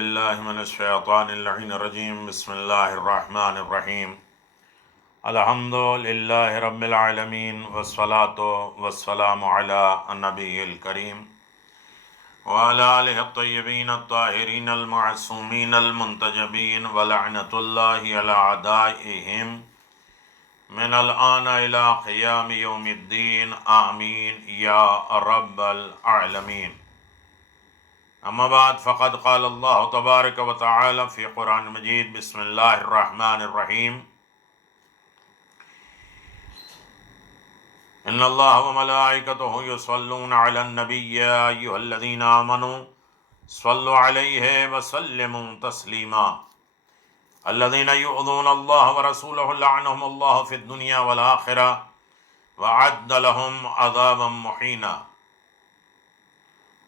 باللہ من الشیطان اللعین الرجیم بسم اللہ الرحمن الرحیم الحمد للہ رب العالمین والصلاة والسلام علی النبی الکریم وعلی آلہ الطیبین الطاہرین المعصومین المنتجبین ولعنۃ اللہ علی اعدائہم من الآن الی قیام یوم الدین آمین یا رب العالمین. اما بعد فقد قال اللہ تبارک و تعالی فی قرآن مجید بسم اللہ الرحمن الرحیم ان اللہ و ملائکتہ یصلون علی النبی یا ایھا الذین آمنوا صلوا علیہ وسلموا تسلیما الذین یؤذون اللہ ورسولہ لعنہم اللہ فی الدنیا والآخرہ وأعد لهم عذابا مہینا.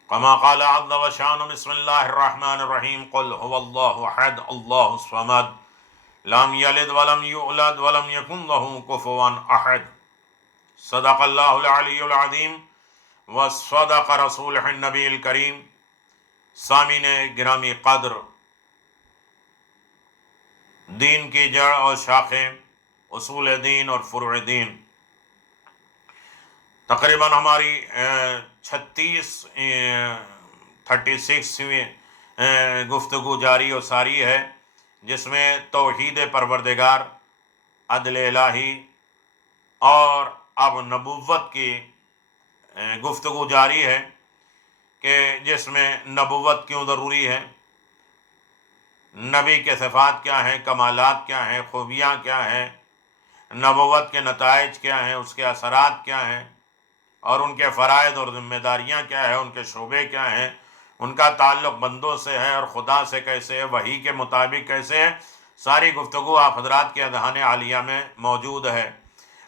كما قال عز وشان بسم اللہ الرحمن الرحیم قل هو اللہ احد اللہ الصمد لم یلد ولم یولد ولم یکن له کفوا احد. صدق اللہ العلی العظیم وصدق رسولہ النبی الکریم. سامعین گرامی قدر، دین کی جڑ اور شاخیں، اصول دین اور فروع دین، تقریباً ہماری 36ویں گفتگو جاری و ساری ہے، جس میں توحید پروردگار، عدل الہی اور اب نبوت کی گفتگو جاری ہے کہ جس میں نبوت کیوں ضروری ہے، نبی کے صفات کیا ہیں، کمالات کیا ہیں، خوبیاں کیا ہیں، نبوت کے نتائج کیا ہیں، اس کے اثرات کیا ہیں، اور ان کے فرائض اور ذمہ داریاں کیا ہیں، ان کے شعبے کیا ہیں، ان کا تعلق بندوں سے ہے اور خدا سے کیسے ہے، وحی کے مطابق کیسے ہے. ساری گفتگو آپ حضرات کے اذہان عالیہ میں موجود ہے.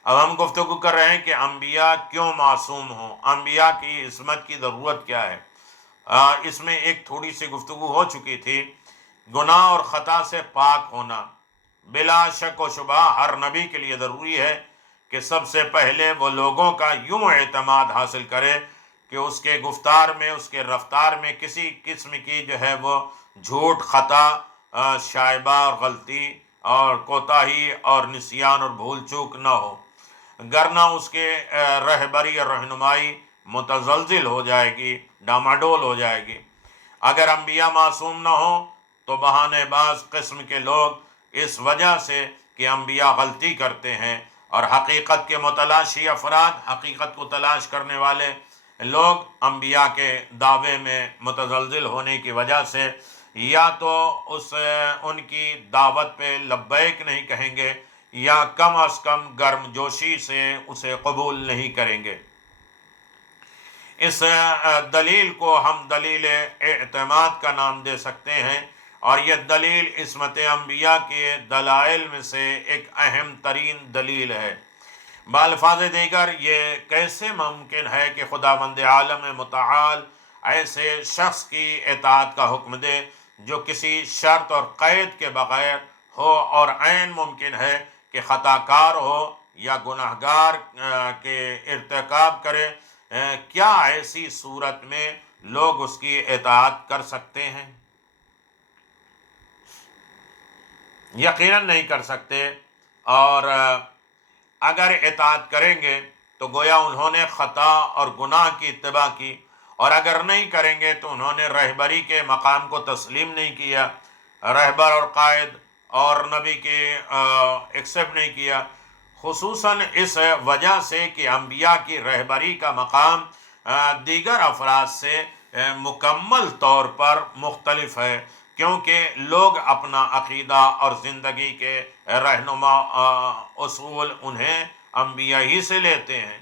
اب ہم گفتگو کر رہے ہیں کہ انبیاء کیوں معصوم ہوں، انبیاء کی عصمت کی ضرورت کیا ہے. اس میں ایک تھوڑی سی گفتگو ہو چکی تھی. گناہ اور خطا سے پاک ہونا بلا شک و شبہ ہر نبی کے لیے ضروری ہے کہ سب سے پہلے وہ لوگوں کا یوں اعتماد حاصل کرے کہ اس کے گفتار میں، اس کے رفتار میں کسی قسم کی جو ہے وہ جھوٹ، خطا، شائبہ اور غلطی اور کوتاہی اور نسیان اور بھول چوک نہ ہو، گرنہ اس کے رہبری اور رہنمائی متزلزل ہو جائے گی، ڈاماڈول ہو جائے گی. اگر انبیاء معصوم نہ ہوں تو بہانے باز قسم کے لوگ اس وجہ سے کہ انبیاء غلطی کرتے ہیں اور حقیقت کے متلاشی افراد، حقیقت کو تلاش کرنے والے لوگ انبیاء کے دعوے میں متزلزل ہونے کی وجہ سے یا تو ان کی دعوت پہ لبیک نہیں کہیں گے یا کم از کم گرم جوشی سے اسے قبول نہیں کریں گے. اس دلیل کو ہم دلیل اعتماد کا نام دے سکتے ہیں، اور یہ دلیل عصمت انبیاء کے دلائل میں سے ایک اہم ترین دلیل ہے. بالفاظ دیگر یہ کیسے ممکن ہے کہ خداوند عالم متعال ایسے شخص کی اطاعت کا حکم دے جو کسی شرط اور قید کے بغیر ہو، اور عین ممکن ہے کہ خطا کار ہو یا گناہ گار کے ارتکاب کرے. کیا ایسی صورت میں لوگ اس کی اطاعت کر سکتے ہیں؟ یقیناً نہیں کر سکتے. اور اگر اطاعت کریں گے تو گویا انہوں نے خطا اور گناہ کی اتباع کی، اور اگر نہیں کریں گے تو انہوں نے رہبری کے مقام کو تسلیم نہیں کیا، رہبر اور قائد اور نبی کے ایکسیپٹ نہیں کیا. خصوصاً اس وجہ سے کہ انبیاء کی رہبری کا مقام دیگر افراد سے مکمل طور پر مختلف ہے، کیونکہ لوگ اپنا عقیدہ اور زندگی کے رہنما اصول انہیں انبیاء ہی سے لیتے ہیں.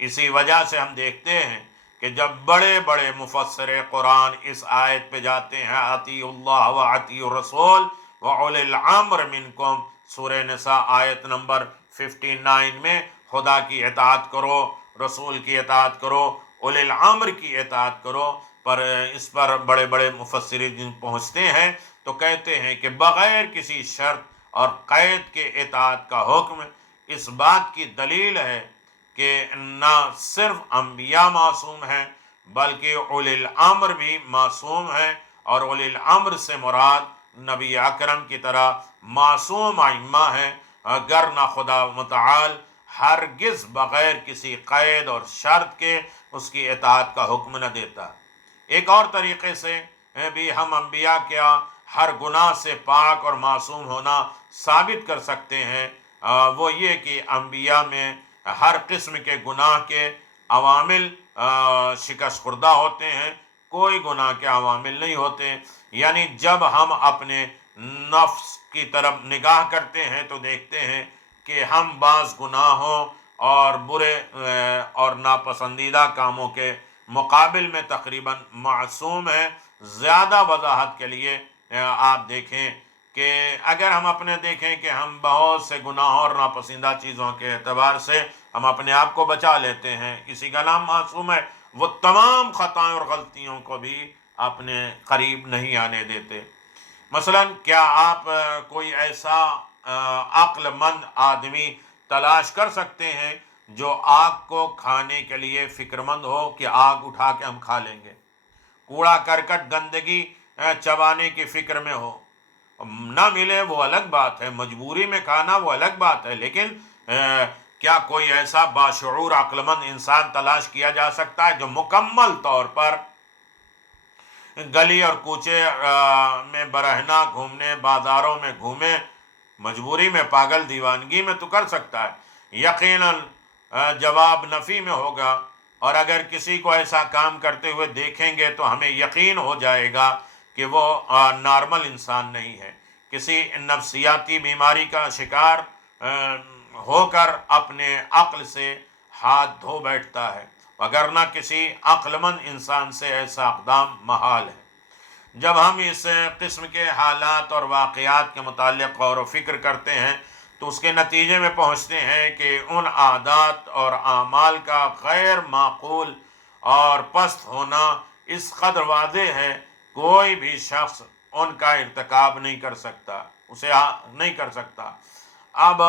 اسی وجہ سے ہم دیکھتے ہیں کہ جب بڑے بڑے مفسر قرآن اس آیت پہ جاتے ہیں اطیعوا اللہ و اطیعوا الرسول وَأُولِي الْأَمْرِ مِنْكُمْ، سورہ نساء آیت نمبر 59 میں خدا کی اطاعت کرو، رسول کی اطاعت کرو، اولی الامر کی اطاعت کرو، پر اس پر بڑے بڑے مفسرین پہنچتے ہیں تو کہتے ہیں کہ بغیر کسی شرط اور قید کے اطاعت کا حکم اس بات کی دلیل ہے کہ نہ صرف انبیاء معصوم ہیں بلکہ اولی الامر بھی معصوم ہیں، اور اولی الامر سے مراد نبی اکرم کی طرح معصوم ائمہ ہیں، اگر نہ خدا متعال ہرگز بغیر کسی قید اور شرط کے اس کی اطاعت کا حکم نہ دیتا۔ ایک اور طریقے سے بھی ہم انبیاء کیا ہر گناہ سے پاک اور معصوم ہونا ثابت کر سکتے ہیں، وہ یہ کہ انبیاء میں ہر قسم کے گناہ کے عوامل شکست خوردہ ہوتے ہیں، کوئی گناہ کے عوامل نہیں ہوتے۔ یعنی جب ہم اپنے نفس کی طرف نگاہ کرتے ہیں تو دیکھتے ہیں کہ ہم بعض گناہوں اور برے اور ناپسندیدہ کاموں کے مقابل میں تقریباً معصوم ہیں۔ زیادہ وضاحت کے لیے آپ دیکھیں کہ اگر ہم اپنے دیکھیں کہ ہم بہت سے گناہوں اور ناپسندیدہ چیزوں کے اعتبار سے ہم اپنے آپ کو بچا لیتے ہیں، کسی کا نام معصوم ہے، وہ تمام خطائیں اور غلطیوں کو بھی اپنے قریب نہیں آنے دیتے۔ مثلا کیا آپ کوئی ایسا عقل مند آدمی تلاش کر سکتے ہیں جو آگ کو کھانے کے لیے فکر مند ہو کہ آگ اٹھا کے ہم کھا لیں گے؟ کوڑا کرکٹ گندگی چبانے کی فکر میں ہو، نہ ملے وہ الگ بات ہے، مجبوری میں کھانا وہ الگ بات ہے، لیکن کیا کوئی ایسا باشعور عقل مند انسان تلاش کیا جا سکتا ہے جو مکمل طور پر گلی اور کوچے میں برہنہ گھومنے، بازاروں میں گھومے، مجبوری میں پاگل دیوانگی میں تو کر سکتا ہے؟ یقیناً جواب نفی میں ہوگا، اور اگر کسی کو ایسا کام کرتے ہوئے دیکھیں گے تو ہمیں یقین ہو جائے گا کہ وہ نارمل انسان نہیں ہے، کسی نفسیاتی بیماری کا شکار ہو کر اپنے عقل سے ہاتھ دھو بیٹھتا ہے، وگرنہ کسی عقل مند انسان سے ایسا اقدام محال ہے۔ جب ہم اس قسم کے حالات اور واقعات کے متعلق غور و فکر کرتے ہیں تو اس کے نتیجے میں پہنچتے ہیں کہ ان عادات اور اعمال کا غیر معقول اور پست ہونا اس قدر واضح ہے، کوئی بھی شخص ان کا ارتکاب نہیں کر سکتا، اسے نہیں کر سکتا۔ اب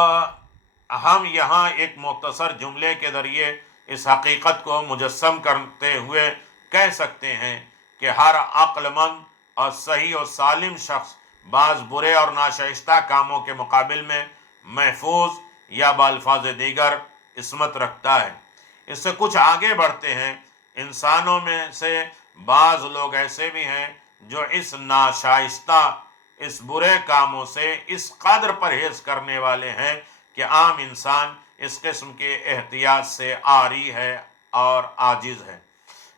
ہم یہاں ایک مختصر جملے کے ذریعے اس حقیقت کو مجسم کرتے ہوئے کہہ سکتے ہیں کہ ہر عقل مند اور صحیح و سالم شخص بعض برے اور ناشائستہ کاموں کے مقابل میں محفوظ یا بالفاظ دیگر عصمت رکھتا ہے۔ اس سے کچھ آگے بڑھتے ہیں، انسانوں میں سے بعض لوگ ایسے بھی ہیں جو اس ناشائستہ، اس برے کاموں سے اس قدر پرہیز کرنے والے ہیں کہ عام انسان اس قسم کے احتیاط سے عاری ہے اور عاجز ہے۔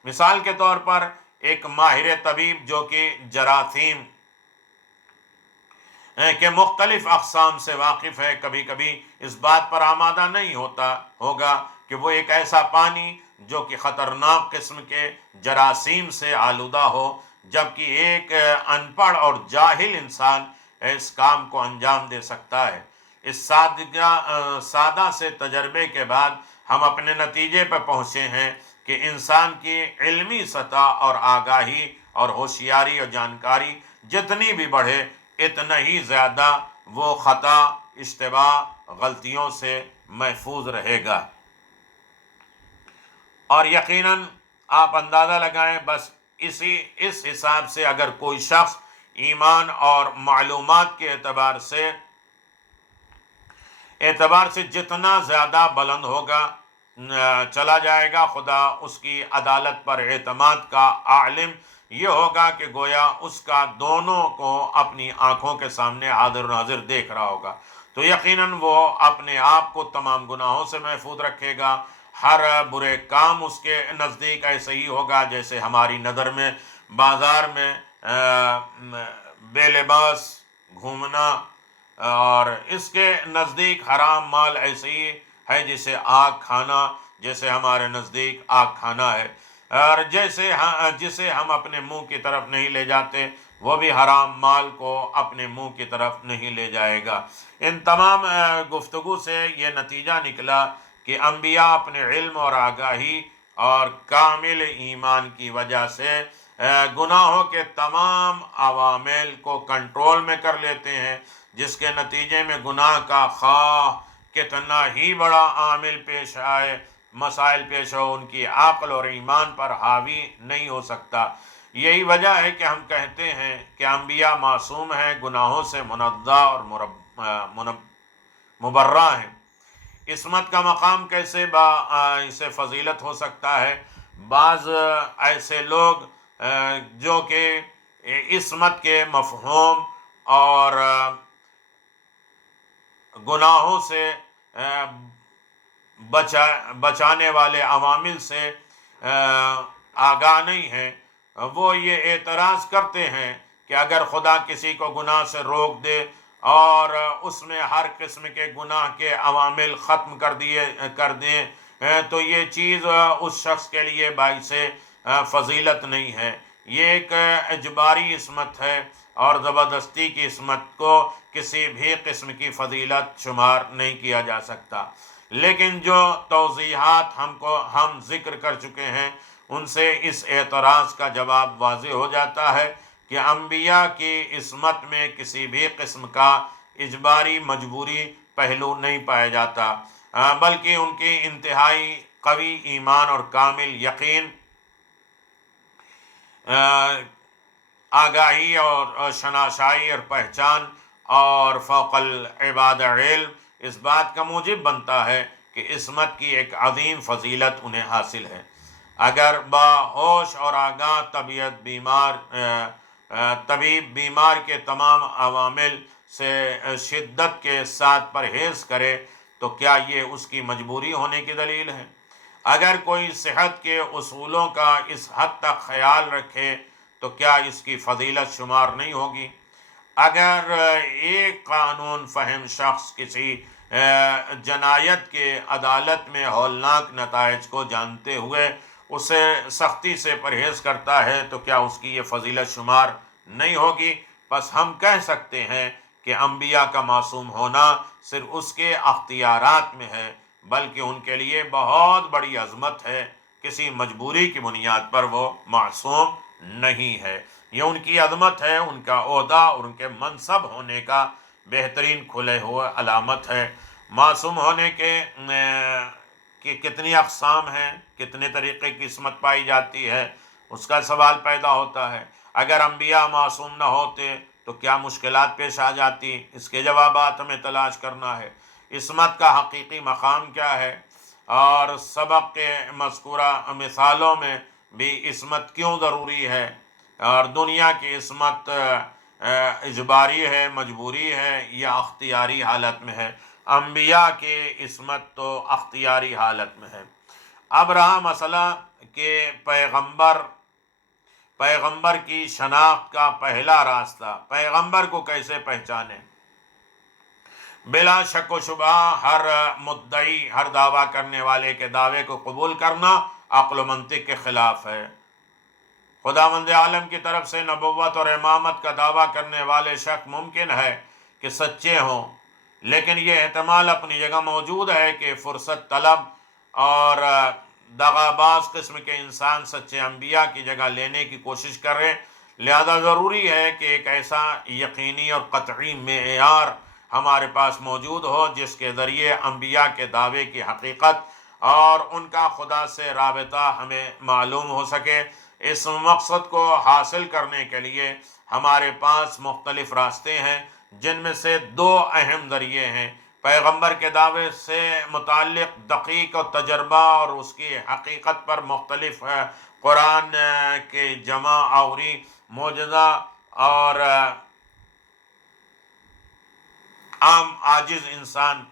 مثال کے طور پر ایک ماہر طبیب جو کہ جراثیم کہ مختلف اقسام سے واقف ہے، کبھی کبھی اس بات پر آمادہ نہیں ہوگا کہ وہ ایک ایسا پانی جو کہ خطرناک قسم کے جراثیم سے آلودہ ہو، جبکہ ایک ان پڑھ اور جاہل انسان اس کام کو انجام دے سکتا ہے۔ اس سادہ سے تجربے کے بعد ہم اپنے نتیجے پر پہنچے ہیں کہ انسان کی علمی سطح اور آگاہی اور ہوشیاری اور جانکاری جتنی بھی بڑھے، اتنا ہی زیادہ وہ خطا، اشتباہ، غلطیوں سے محفوظ رہے گا۔ اور یقیناً آپ اندازہ لگائیں، بس اس حساب سے اگر کوئی شخص ایمان اور معلومات کے اعتبار سے جتنا زیادہ بلند ہوگا چلا جائے گا، خدا اس کی عدالت پر اعتماد کا عالم یہ ہوگا کہ گویا اس کا دونوں کو اپنی آنکھوں کے سامنے حاضر ناظر دیکھ رہا ہوگا، تو یقیناً وہ اپنے آپ کو تمام گناہوں سے محفوظ رکھے گا۔ ہر برے کام اس کے نزدیک ایسے ہی ہوگا جیسے ہماری نظر میں بازار میں بے لباس گھومنا، اور اس کے نزدیک حرام مال ایسے ہی ہے جیسے آگ کھانا، جیسے ہمارے نزدیک آگ کھانا ہے، اور جسے ہم اپنے منہ کی طرف نہیں لے جاتے وہ بھی حرام مال کو اپنے منہ کی طرف نہیں لے جائے گا۔ ان تمام گفتگو سے یہ نتیجہ نکلا کہ انبیاء اپنے علم اور آگاہی اور کامل ایمان کی وجہ سے گناہوں کے تمام عوامل کو کنٹرول میں کر لیتے ہیں، جس کے نتیجے میں گناہ کا خواہ کتنا ہی بڑا عامل پیش آئے، مسائل پیش ہو، ان کی عقل اور ایمان پر حاوی نہیں ہو سکتا۔ یہی وجہ ہے کہ ہم کہتے ہیں کہ انبیاء معصوم ہیں، گناہوں سے منزہ اور مبرہ ہیں۔ عصمت کا مقام کیسے اسے فضیلت ہو سکتا ہے؟ بعض ایسے لوگ جو کہ عصمت کے مفہوم اور گناہوں سے بچانے والے عوامل سے آگاہ نہیں ہیں، وہ یہ اعتراض کرتے ہیں کہ اگر خدا کسی کو گناہ سے روک دے اور اس میں ہر قسم کے گناہ کے عوامل ختم کر دیں تو یہ چیز اس شخص کے لیے باعث فضیلت نہیں ہے۔ یہ ایک اجباری عصمت ہے اور زبردستی کی عصمت کو کسی بھی قسم کی فضیلت شمار نہیں کیا جا سکتا۔ لیکن جو توضیحات ہم ذکر کر چکے ہیں ان سے اس اعتراض کا جواب واضح ہو جاتا ہے کہ انبیاء کی عصمت میں کسی بھی قسم کا اجباری مجبوری پہلو نہیں پایا جاتا، بلکہ ان کی انتہائی قوی ایمان اور کامل یقین، آگاہی اور شناسائی اور پہچان اور فوق العباد علم اس بات کا موجب بنتا ہے کہ عصمت کی ایک عظیم فضیلت انہیں حاصل ہے۔ اگر باہوش اور آگاہ طبیب بیمار کے تمام عوامل سے شدت کے ساتھ پرہیز کرے تو کیا یہ اس کی مجبوری ہونے کی دلیل ہے؟ اگر کوئی صحت کے اصولوں کا اس حد تک خیال رکھے تو کیا اس کی فضیلت شمار نہیں ہوگی؟ اگر ایک قانون فہم شخص کسی جنایت کے عدالت میں ہولناک نتائج کو جانتے ہوئے اسے سختی سے پرہیز کرتا ہے تو کیا اس کی یہ فضیلت شمار نہیں ہوگی؟ بس ہم کہہ سکتے ہیں کہ انبیاء کا معصوم ہونا صرف اس کے اختیارات میں ہے، بلکہ ان کے لیے بہت بڑی عظمت ہے۔ کسی مجبوری کی بنیاد پر وہ معصوم نہیں ہے۔ یہ ان کی عظمت ہے، ان کا عہدہ اور ان کے منصب ہونے کا بہترین کھلے ہوئے علامت ہے۔ معصوم ہونے کے کتنی اقسام ہیں، کتنے طریقے کی عصمت پائی جاتی ہے، اس کا سوال پیدا ہوتا ہے۔ اگر انبیاء معصوم نہ ہوتے تو کیا مشکلات پیش آ جاتی؟ اس کے جوابات ہمیں تلاش کرنا ہے۔ عصمت کا حقیقی مقام کیا ہے اور سبق کے مذکورہ مثالوں میں بھی عصمت کیوں ضروری ہے، اور دنیا کی عصمت اجباری ہے، مجبوری ہے یا اختیاری حالت میں ہے؟ انبیاء کی عصمت تو اختیاری حالت میں ہے۔ اب رہا مسئلہ کہ پیغمبر کی شناخت کا پہلا راستہ، پیغمبر کو کیسے پہچانے؟ بلا شک و شبہ ہر مدعی، ہر دعویٰ کرنے والے کے دعوے کو قبول کرنا عقل و منطق کے خلاف ہے۔ خداوند عالم کی طرف سے نبوت اور امامت کا دعویٰ کرنے والے شخص ممکن ہے کہ سچے ہوں، لیکن یہ احتمال اپنی جگہ موجود ہے کہ فرصت طلب اور دغاباز قسم کے انسان سچے انبیاء کی جگہ لینے کی کوشش کریں۔ لہذا ضروری ہے کہ ایک ایسا یقینی اور قطعی معیار ہمارے پاس موجود ہو جس کے ذریعے انبیاء کے دعوے کی حقیقت اور ان کا خدا سے رابطہ ہمیں معلوم ہو سکے۔ اس مقصد کو حاصل کرنے کے لیے ہمارے پاس مختلف راستے ہیں، جن میں سے دو اہم ذریعے ہیں۔ پیغمبر کے دعوے سے متعلق دقیق و تجربہ اور اس کی حقیقت پر مختلف قرآن کے جمع آوری، معجزہ اور عام عاجز انسان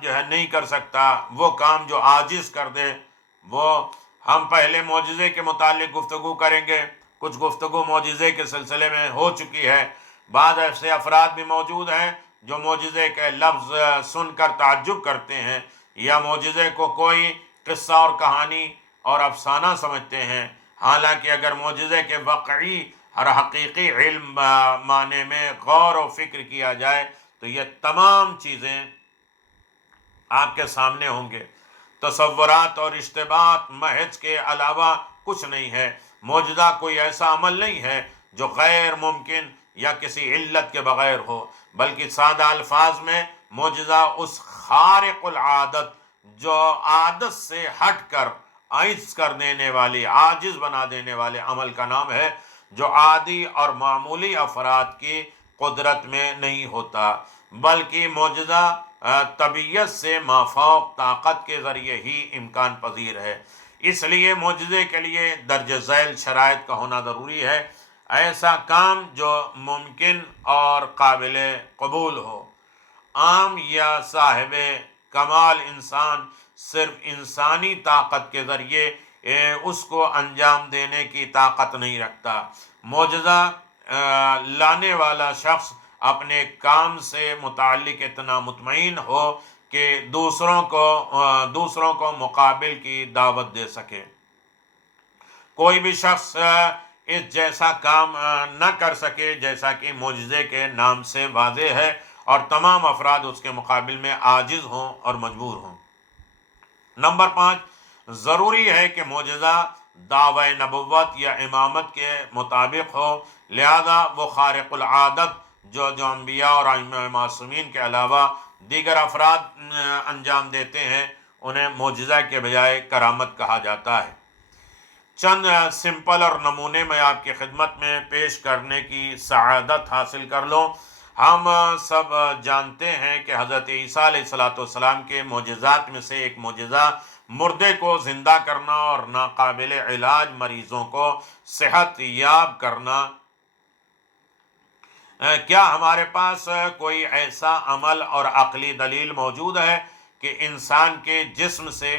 جو ہے نہیں کر سکتا، وہ کام جو عاجز کر دے، وہ ہم پہلے معجزے کے متعلق گفتگو کریں گے۔ کچھ گفتگو معجزے کے سلسلے میں ہو چکی ہے۔ بعض ایسے افراد بھی موجود ہیں جو معجزے کے لفظ سن کر تعجب کرتے ہیں یا معجزے کو کوئی قصہ اور کہانی اور افسانہ سمجھتے ہیں، حالانکہ اگر معجزے کے واقعی اور حقیقی علم معنی میں غور و فکر کیا جائے تو یہ تمام چیزیں آپ کے سامنے ہوں گے۔ تصورات اور اشتباہات محض کے علاوہ کچھ نہیں ہے۔ معجزہ کوئی ایسا عمل نہیں ہے جو غیر ممکن یا کسی علت کے بغیر ہو، بلکہ سادہ الفاظ میں معجزہ اس خارق العادت جو عادت سے ہٹ کر عجز کر دینے والی، عاجز بنا دینے والے عمل کا نام ہے، جو عادی اور معمولی افراد کی قدرت میں نہیں ہوتا، بلکہ معجزہ طبیعت سے مافوق طاقت کے ذریعے ہی امکان پذیر ہے۔ اس لیے معجزے کے لیے درج ذیل شرائط کا ہونا ضروری ہے: ایسا کام جو ممکن اور قابل قبول ہو۔ عام یا صاحب کمال انسان صرف انسانی طاقت کے ذریعے اس کو انجام دینے کی طاقت نہیں رکھتا۔ معجزہ لانے والا شخص اپنے کام سے متعلق اتنا مطمئن ہو کہ دوسروں کو مقابل کی دعوت دے سکے۔ کوئی بھی شخص اس جیسا کام نہ کر سکے جیسا کہ معجزے کے نام سے واضح ہے، اور تمام افراد اس کے مقابل میں عاجز ہوں اور مجبور ہوں۔ نمبر 5، ضروری ہے کہ معجزہ دعوی نبوت یا امامت کے مطابق ہو، لہذا وہ خارق العادت جو انبیاء اور ائمہ معصومین کے علاوہ دیگر افراد انجام دیتے ہیں، انہیں معجزہ کے بجائے کرامت کہا جاتا ہے۔ چند سمپل اور نمونے میں آپ کی خدمت میں پیش کرنے کی سعادت حاصل کر لوں۔ ہم سب جانتے ہیں کہ حضرت عیسیٰ علیہ السلام کے معجزات میں سے ایک معجزہ مردے کو زندہ کرنا اور ناقابل علاج مریضوں کو صحت یاب کرنا۔ کیا ہمارے پاس کوئی ایسا عمل اور عقلی دلیل موجود ہے کہ انسان کے جسم سے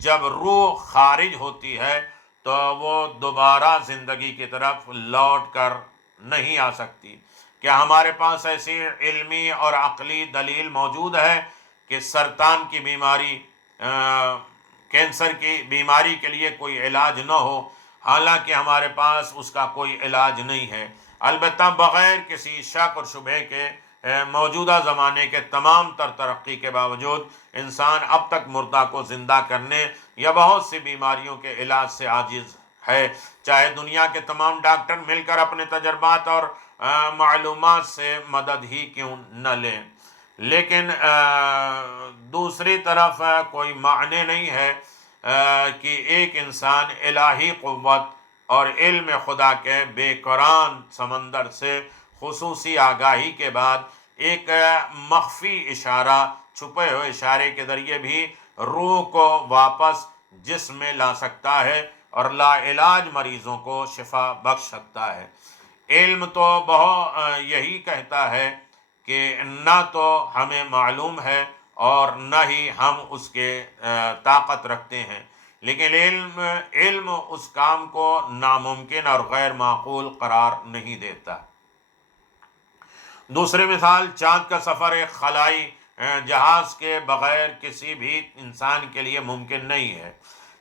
جب روح خارج ہوتی ہے تو وہ دوبارہ زندگی کی طرف لوٹ کر نہیں آ سکتی؟ کیا ہمارے پاس ایسی علمی اور عقلی دلیل موجود ہے کہ سرطان کی بیماری، کینسر کی بیماری کے لیے کوئی علاج نہ ہو، حالانکہ ہمارے پاس اس کا کوئی علاج نہیں ہے؟ البتہ بغیر کسی شک اور شبہ کے موجودہ زمانے کے تمام تر ترقی کے باوجود انسان اب تک مردہ کو زندہ کرنے یا بہت سی بیماریوں کے علاج سے عاجز ہے، چاہے دنیا کے تمام ڈاکٹر مل کر اپنے تجربات اور معلومات سے مدد ہی کیوں نہ لیں۔ لیکن دوسری طرف کوئی معنی نہیں ہے کہ ایک انسان الہی قوت اور علم خدا کے بے کران سمندر سے خصوصی آگاہی کے بعد ایک مخفی اشارہ، چھپے ہوئے اشارے کے ذریعے بھی روح کو واپس جسم میں لا سکتا ہے اور لا علاج مریضوں کو شفا بخش سکتا ہے۔ علم تو یہی کہتا ہے کہ نہ تو ہمیں معلوم ہے اور نہ ہی ہم اس کے طاقت رکھتے ہیں، لیکن علم اس کام کو ناممکن اور غیر معقول قرار نہیں دیتا۔ دوسری مثال، چاند کا سفر ایک خلائی جہاز کے بغیر کسی بھی انسان کے لیے ممکن نہیں ہے،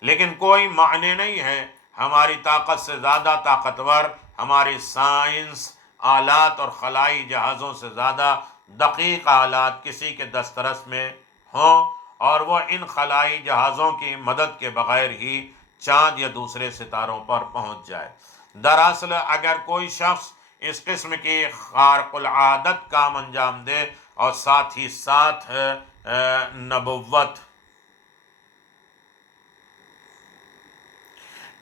لیکن کوئی معنی نہیں ہے ہماری طاقت سے زیادہ طاقتور، ہماری سائنس آلات اور خلائی جہازوں سے زیادہ دقیق آلات کسی کے دسترس میں ہوں اور وہ ان خلائی جہازوں کی مدد کے بغیر ہی چاند یا دوسرے ستاروں پر پہنچ جائے۔ دراصل اگر کوئی شخص اس قسم کی خارق العادت کام انجام دے اور ساتھ ہی ساتھ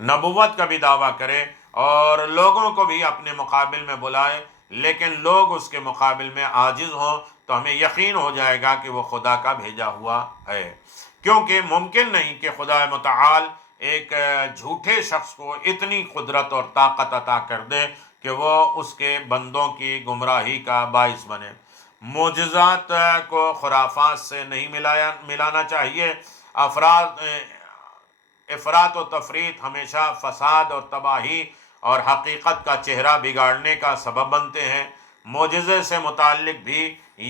نبوت کا بھی دعویٰ کرے اور لوگوں کو بھی اپنے مقابل میں بلائے، لیکن لوگ اس کے مقابل میں عاجز ہوں، تو ہمیں یقین ہو جائے گا کہ وہ خدا کا بھیجا ہوا ہے، کیونکہ ممکن نہیں کہ خدا متعال ایک جھوٹے شخص کو اتنی قدرت اور طاقت عطا کر دے کہ وہ اس کے بندوں کی گمراہی کا باعث بنے۔ معجزات کو خرافات سے نہیں ملانا چاہیے۔ افراط و تفریط ہمیشہ فساد اور تباہی اور حقیقت کا چہرہ بگاڑنے کا سبب بنتے ہیں۔ معجزے سے متعلق بھی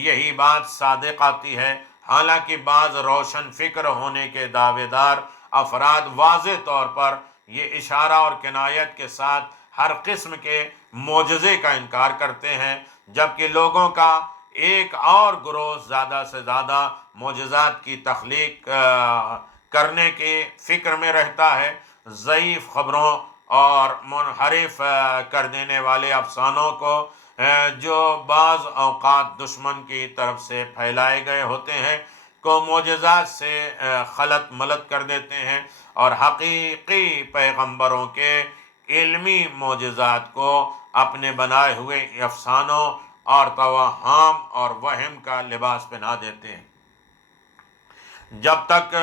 یہی بات صادق آتی ہے، حالانکہ بعض روشن فکر ہونے کے دعوے دار افراد واضح طور پر یہ اشارہ اور کنایت کے ساتھ ہر قسم کے معجزے کا انکار کرتے ہیں، جبکہ لوگوں کا ایک اور گروہ زیادہ سے زیادہ معجزات کی تخلیق کرنے کے فکر میں رہتا ہے۔ ضعیف خبروں اور منحرف کر دینے والے افسانوں کو جو بعض اوقات دشمن کی طرف سے پھیلائے گئے ہوتے ہیں، کو معجزات سے خلط ملط کر دیتے ہیں، اور حقیقی پیغمبروں کے علمی معجزات کو اپنے بنائے ہوئے افسانوں اور توہم اور وہم کا لباس پہنا دیتے ہیں۔ جب تک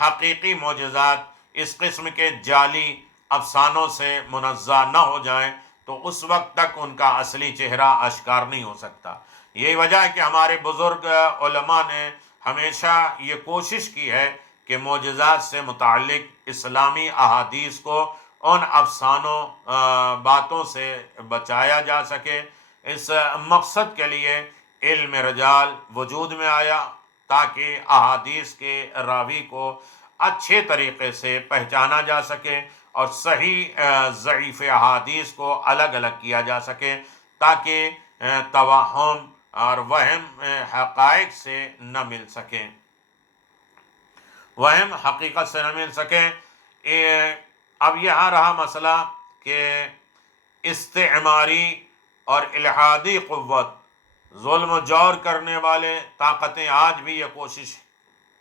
حقیقی معجزات اس قسم کے جعلی افسانوں سے منزہ نہ ہو جائیں تو اس وقت تک ان کا اصلی چہرہ اشکار نہیں ہو سکتا۔ یہی وجہ ہے کہ ہمارے بزرگ علماء نے ہمیشہ یہ کوشش کی ہے کہ معجزات سے متعلق اسلامی احادیث کو ان افسانوں باتوں سے بچایا جا سکے۔ اس مقصد کے لیے علم رجال وجود میں آیا تاکہ احادیث کے راوی کو اچھے طریقے سے پہچانا جا سکے اور صحیح ضعیف احادیث کو الگ الگ کیا جا سکے، تاکہ توہم اور وہم حقائق سے نہ مل سکیں، وہم حقیقت سے نہ مل سکیں۔ اب یہاں رہا مسئلہ کہ استعماری اور الحادی قوت، ظلم و جور کرنے والے طاقتیں آج بھی یہ کوشش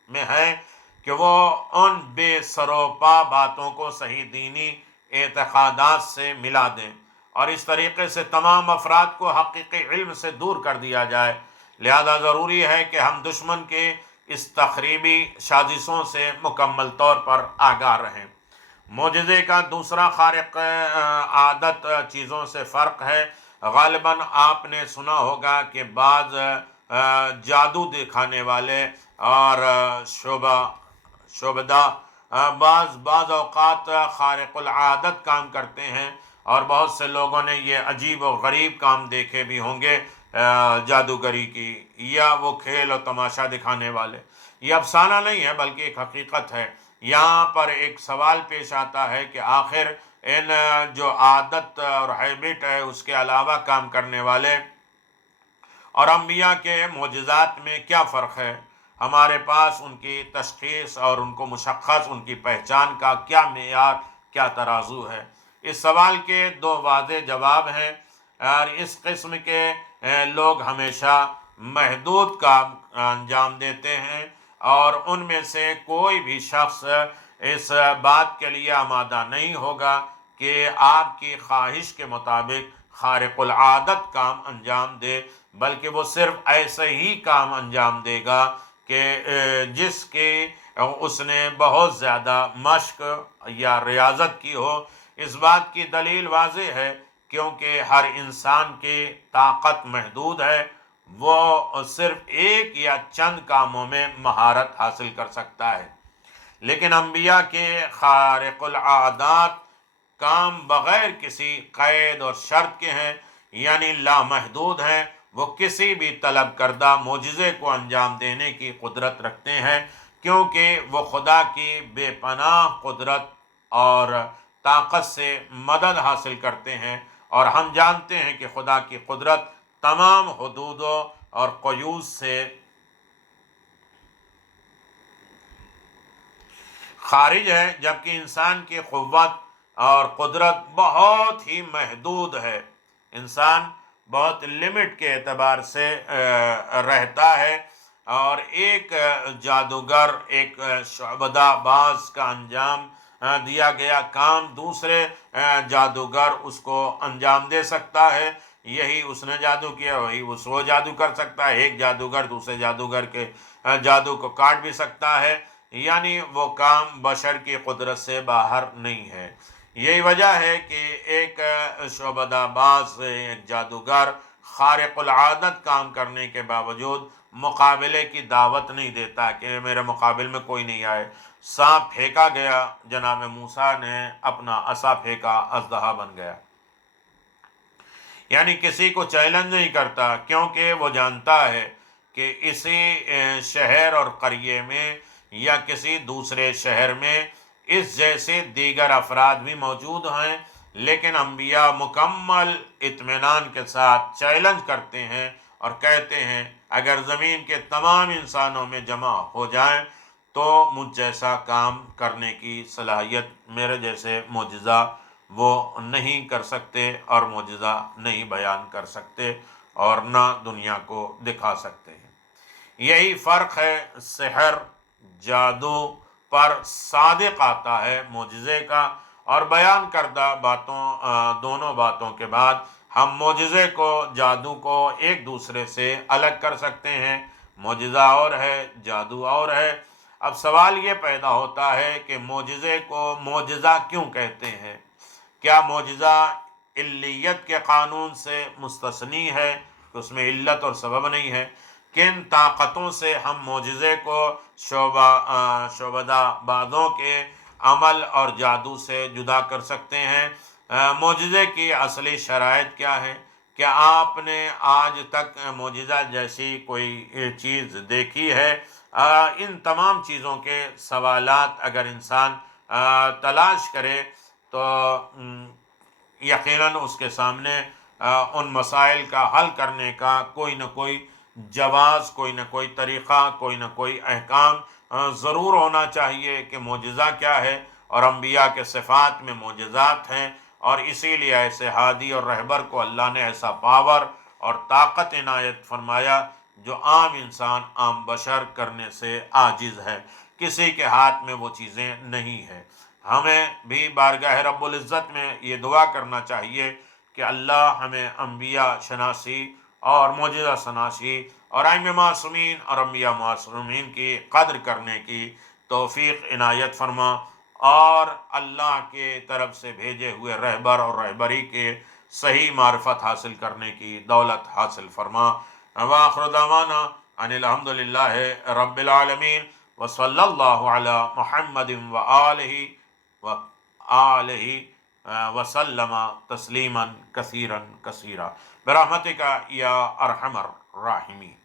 میں ہیں کہ وہ ان بے سر و پا باتوں کو صحیح دینی اعتقادات سے ملا دیں اور اس طریقے سے تمام افراد کو حقیقی علم سے دور کر دیا جائے۔ لہذا ضروری ہے کہ ہم دشمن کے اس تخریبی سازشوں سے مکمل طور پر آگاہ رہیں۔ معجزے کا دوسرا خارق عادت چیزوں سے فرق ہے۔ غالباً آپ نے سنا ہوگا کہ بعض جادو دکھانے والے اور شعبدہ بعض اوقات خارق العادت کام کرتے ہیں، اور بہت سے لوگوں نے یہ عجیب و غریب کام دیکھے بھی ہوں گے جادوگری کی، یا وہ کھیل اور تماشا دکھانے والے۔ یہ افسانہ نہیں ہے بلکہ ایک حقیقت ہے۔ یہاں پر ایک سوال پیش آتا ہے کہ آخر ان جو عادت اور ہیبٹ ہے اس کے علاوہ کام کرنے والے اور انبیاء کے معجزات میں کیا فرق ہے؟ ہمارے پاس ان کی تشخیص اور ان کو مشخص ان کی پہچان کا کیا معیار، کیا ترازو ہے؟ اس سوال کے دو واضح جواب ہیں، اور اس قسم کے لوگ ہمیشہ محدود کام انجام دیتے ہیں، اور ان میں سے کوئی بھی شخص اس بات کے لیے آمادہ نہیں ہوگا کہ آپ کی خواہش کے مطابق خارق العادت کام انجام دے، بلکہ وہ صرف ایسے ہی کام انجام دے گا کہ جس کے اس نے بہت زیادہ مشق یا ریاضت کی ہو۔ اس بات کی دلیل واضح ہے، کیونکہ ہر انسان کی طاقت محدود ہے، وہ صرف ایک یا چند کاموں میں مہارت حاصل کر سکتا ہے، لیکن انبیاء کے خارق العادات کام بغیر کسی قید اور شرط کے ہیں، یعنی لامحدود ہیں۔ وہ کسی بھی طلب کردہ معجزے کو انجام دینے کی قدرت رکھتے ہیں، کیونکہ وہ خدا کی بے پناہ قدرت اور طاقت سے مدد حاصل کرتے ہیں، اور ہم جانتے ہیں کہ خدا کی قدرت تمام حدودوں اور قیود سے خارج ہے، جبکہ انسان کی قوت اور قدرت بہت ہی محدود ہے۔ انسان بہت لمٹ کے اعتبار سے رہتا ہے، اور ایک جادوگر، ایک شعبدہ باز کا انجام دیا گیا کام دوسرے جادوگر اس کو انجام دے سکتا ہے۔ یہی اس نے جادو کیا وہی وہ جادو کر سکتا ہے۔ ایک جادوگر دوسرے جادوگر کے جادو کو کاٹ بھی سکتا ہے، یعنی وہ کام بشر کی قدرت سے باہر نہیں ہے۔ یہی وجہ ہے کہ ایک شعبدہ باز، ایک جادوگر خارق العادت کام کرنے کے باوجود مقابلے کی دعوت نہیں دیتا کہ میرے مقابل میں کوئی نہیں آئے۔ سانپ پھینکا گیا، جناب موسیٰ نے اپنا عصا پھینکا، اژدہا بن گیا، یعنی کسی کو چیلنج نہیں کرتا، کیونکہ وہ جانتا ہے کہ اسی شہر اور قریے میں یا کسی دوسرے شہر میں اس جیسے دیگر افراد بھی موجود ہیں، لیکن انبیاء مکمل اطمینان کے ساتھ چیلنج کرتے ہیں اور کہتے ہیں اگر زمین کے تمام انسانوں میں جمع ہو جائیں تو مجھ جیسا کام کرنے کی صلاحیت میرے جیسے معجزہ وہ نہیں کر سکتے، اور معجزہ نہیں بیان کر سکتے اور نہ دنیا کو دکھا سکتے ہیں۔ یہی فرق ہے، سحر جادو پر صادق آتا ہے معجزے کا، اور بیان کردہ دونوں باتوں کے بعد ہم معجزے کو، جادو کو ایک دوسرے سے الگ کر سکتے ہیں۔ معجزہ اور ہے، جادو اور ہے۔ اب سوال یہ پیدا ہوتا ہے کہ معجزے کو معجزہ کیوں کہتے ہیں؟ کیا معجزہ علیت کے قانون سے مستثنی ہے کہ اس میں علت اور سبب نہیں ہے؟ کن طاقتوں سے ہم معجزے کو شعبدہ بازوں کے عمل اور جادو سے جدا کر سکتے ہیں؟ معجزے کی اصلی شرائط کیا ہے؟ کیا آپ نے آج تک معجزہ جیسی کوئی چیز دیکھی ہے؟ ان تمام چیزوں کے سوالات اگر انسان تلاش کرے تو یقیناً اس کے سامنے ان مسائل کا حل کرنے کا کوئی نہ کوئی جواز، کوئی نہ کوئی طریقہ، کوئی نہ کوئی احکام ضرور ہونا چاہیے کہ معجزہ کیا ہے، اور انبیاء کے صفات میں معجزات ہیں، اور اسی لیے ایسے ہادی اور رہبر کو اللہ نے ایسا پاور اور طاقت عنایت فرمایا جو عام انسان، عام بشر کرنے سے عاجز ہے، کسی کے ہاتھ میں وہ چیزیں نہیں ہیں۔ ہمیں بھی بارگاہ رب العزت میں یہ دعا کرنا چاہیے کہ اللہ ہمیں انبیاء شناسی اور معجزہ شناسی اور ائمہ معصومین اور انبیاء معصومین کی قدر کرنے کی توفیق عنایت فرما، اور اللہ کے طرف سے بھیجے ہوئے رہبر اور رہبری کے صحیح معرفت حاصل کرنے کی دولت حاصل فرما۔ وآخر دعوانا ان الحمد للہ رب العالمین، وصلی اللہ علی محمد وسلم تسلیما کثیرا کثیرا برحمتک یا ارحم الراحمین۔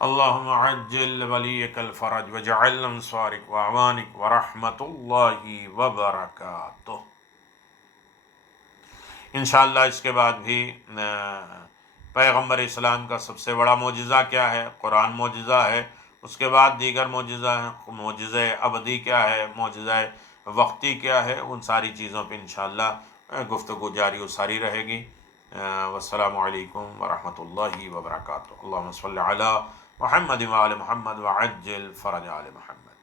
اللہم عجل ولیک الفرج وجعل انصارک واعوانک ورحمت اللہ وبرکاتہ۔ انشاءاللہ اس کے بعد بھی پیغمبر اسلام کا سب سے بڑا معجزہ کیا ہے؟ قرآن معجزہ ہے۔ اس کے بعد دیگر معجزہ ہیں، معجزہ ابدی کیا ہے، معجزہ وقتی کیا ہے، ان ساری چیزوں پہ انشاءاللہ گفتگو جاری و ساری رہے گی۔ والسلام علیکم ورحمۃ اللہ وبرکاتہ۔ اللہم صلی علی محمد وآل محمد وعجل فرج آل محمد۔